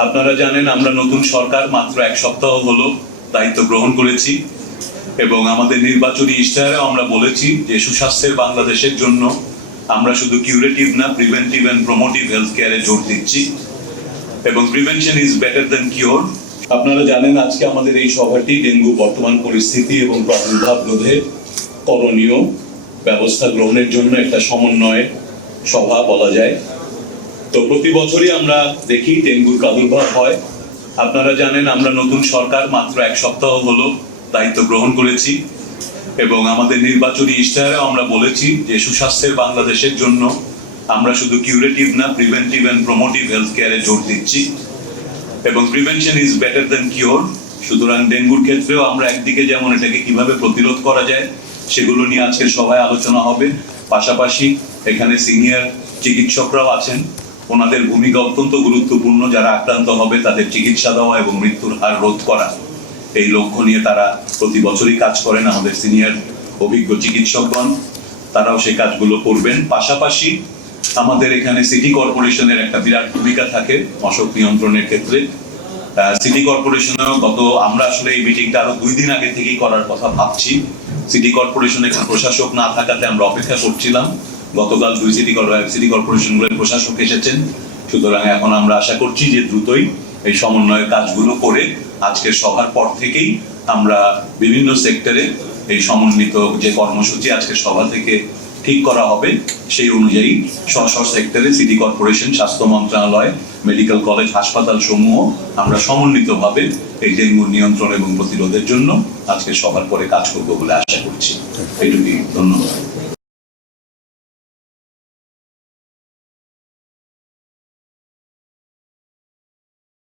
আপনারা জানেন আমরা নতুন সরকার মাত্র এক সপ্তাহ হলো দায়িত্ব গ্রহণ করেছি এবং আমাদের নির্বাচনী ইশতেহারে আমরা বলেছি যে সুস্বাস্থ্যের বাংলাদেশের জন্য আমরা শুধু কিউরেটিভ না, প্রিভেন্টিভ এন্ড প্রমোটিভ হেলথ কেয়ারে জোর দিচ্ছি এবং prevention is better than cure. আপনারা জানেন আজকে আমাদের এই সভাটি ডেঙ্গু বর্তমান পরিস্থিতি এবং প্রাদুর্ভাব রোধে করণীয় ব্যবস্থা গ্রহণের জন্য একটা সমন্বয় সভা বলা যায়। তো প্রতি বছরই আমরা দেখি ডেঙ্গুর প্রাদুর্ভাব হয়। আপনারা জানেন আমরা নতুন সরকার মাত্র এক সপ্তাহ হলো দায়িত্ব গ্রহণ করেছি এবং আমাদের নির্বাচনী ইশতেহারে আমরা বলেছি যে সুস্বাস্থ্যের বাংলাদেশের জন্য আমরা শুধু কিউরেটিভ না, প্রিভেন্টিভ এন্ড প্রমোটিভ হেলথ কেয়ারে জোর দিচ্ছি এবং prevention is better than cure. সুতরাং ডেঙ্গুর ক্ষেত্রেও আমরা একদিকে যেমন এটাকে কিভাবে প্রতিরোধ করা যায় সেগুলো নিয়ে আজকের সভায় আলোচনা হবে। পাশাপাশি এখানে সিনিয়র চিকিৎসকরাও আছেন, ওনাদের ভূমিকা অত্যন্ত গুরুত্বপূর্ণ। যারা আক্রান্ত হবে তাদের চিকিৎসা দেওয়া এবং মৃত্যুর হার রোধ করা, এই লক্ষ্য নিয়ে তারা প্রতি বছরই কাজ করেন। আমাদের সিনিয়র অভিজ্ঞ চিকিৎসকগণ তারাও সেই কাজগুলো করবেন। পাশাপাশি আমাদের এখানে সিটি কর্পোরেশনের একটা বিরাট ভূমিকা থাকে মশক নিয়ন্ত্রণের ক্ষেত্রে। সিটি কর্পোরেশনেও আমরা আসলে এই মিটিংটা আরো 2 দিন আগে থেকেই করার কথা ভাবছি। সিটি কর্পোরেশনের প্রশাসক না থাকাতে আমরা অপেক্ষা করছিলাম। গতকাল 2 সিটি কর্পোরেশনগুলোর প্রশাসক এসেছেন। সুতরাং এখন আমরা আশা করছি যে দ্রুতই এই সমন্বয়ের কাজগুলো করে আজকের সভার পর থেকেই আমরা বিভিন্ন সেক্টরে এই সমন্বিত যে কর্মসূচি আজকের সভা থেকে ঠিক করা হবে সেই অনুযায়ী স্ব সেক্টরে সিটি কর্পোরেশন, স্বাস্থ্য মন্ত্রণালয়, মেডিকেল কলেজ, হাসপাতাল সমূহ আমরা সমন্বিতভাবে এই ডেঙ্গুর নিয়ন্ত্রণ এবং প্রতিরোধের জন্য আজকে সবার পরে কাজ করবো বলে আশা করছি। এইটুকুই, ধন্যবাদ।